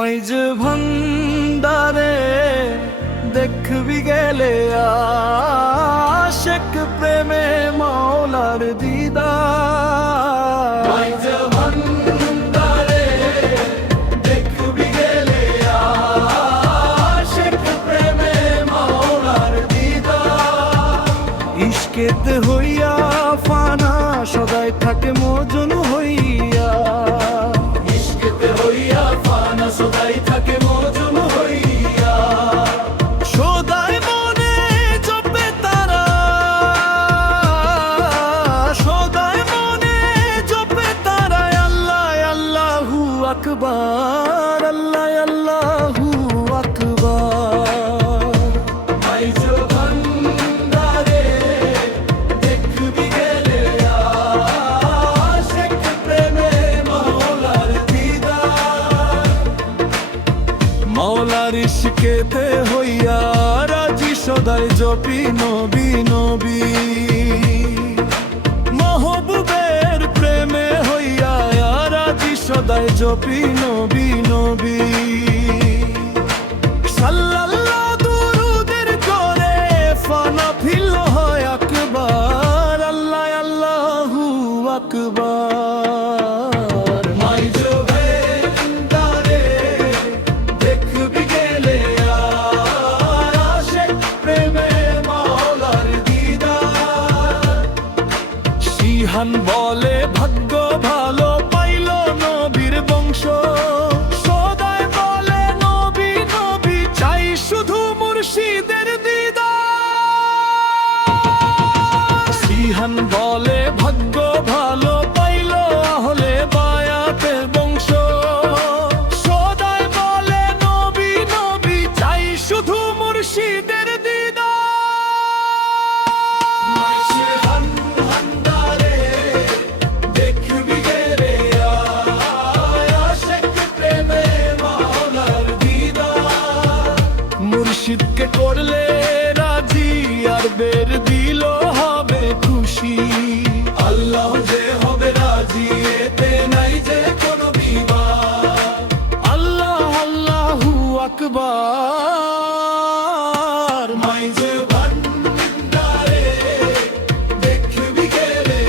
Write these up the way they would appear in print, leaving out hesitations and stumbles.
ওই যে ভান্ডারে দেখবি গেলে আশেক প্রেমে মাওলার দিদার। ওই যে ভান্ডারে দেখবি গেলে আশেক প্রেমে মাওলার দিদার। ইশকেতে হইয়া ফানা সদাই থাকে মজনু হইয়া। সদাই থাকে মজুম হইয়া, সদাই মনে জপে তারা, সদাই মনে জপে তারা আল্লাহ আল্লাহু আকবার, আল্লাহ আল্লাহু আকবার। মাইজো ভান্ডারে দেখবি গেলে আশেক প্রেমে মাওলার দিদার। মাওলার ইশকেতে হইয়া রাজি সদাই জপি নবী নবী। মাহবুবের প্রেমে হইয়া রাজি সদাই জপি নবী নবী। সাল্লাল্লাহু দুরুদের করে ফানা ফিল হয় আকবার, আল্লাহ আল্লাহু আকবার। মাইজো ভান্ডারে দেখবি গেলে আশেক প্রেমে মাওলার দিদার। সিহান বলে ভাগ্য ভালো পাইল নবীর বংশ, সদাই বলে নবী নবী চাই শুধু মুর্শিদের দিদার। সিহান বলে ভাগ্য ভালো পাইল আহলে বায়াতের বংশ, সদাই বলে নবী নবী চাই শুধু মুর্শিদের দিদার। ভান্ডারে দেখবি গেলে আশেক প্রেমে মাওলার দিদার। মুর্শিদকে করলে রাজি আর বের দিল হবে খুশি, আল্লাহ যে হবে রাজি এতে নাই যে কোনো বিবাদ। আল্লাহ আল্লাহু আকবার। মাইজে ভান্ডারে দেখবি গেলে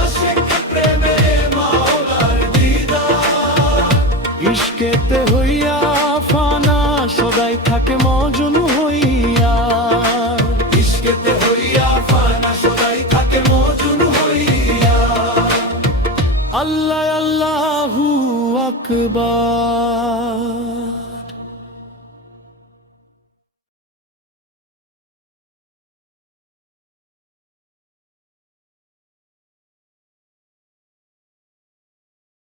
আশেক প্রেমে মাওলার দিদার। ইশকেতে হইয়া ফানা সদাই থাকে মজনু হইয়া। ইশকেতে হইয়া ফানা সদাই থাকে মজনু হইয়া, আল্লাহ আল্লাহু আকবার।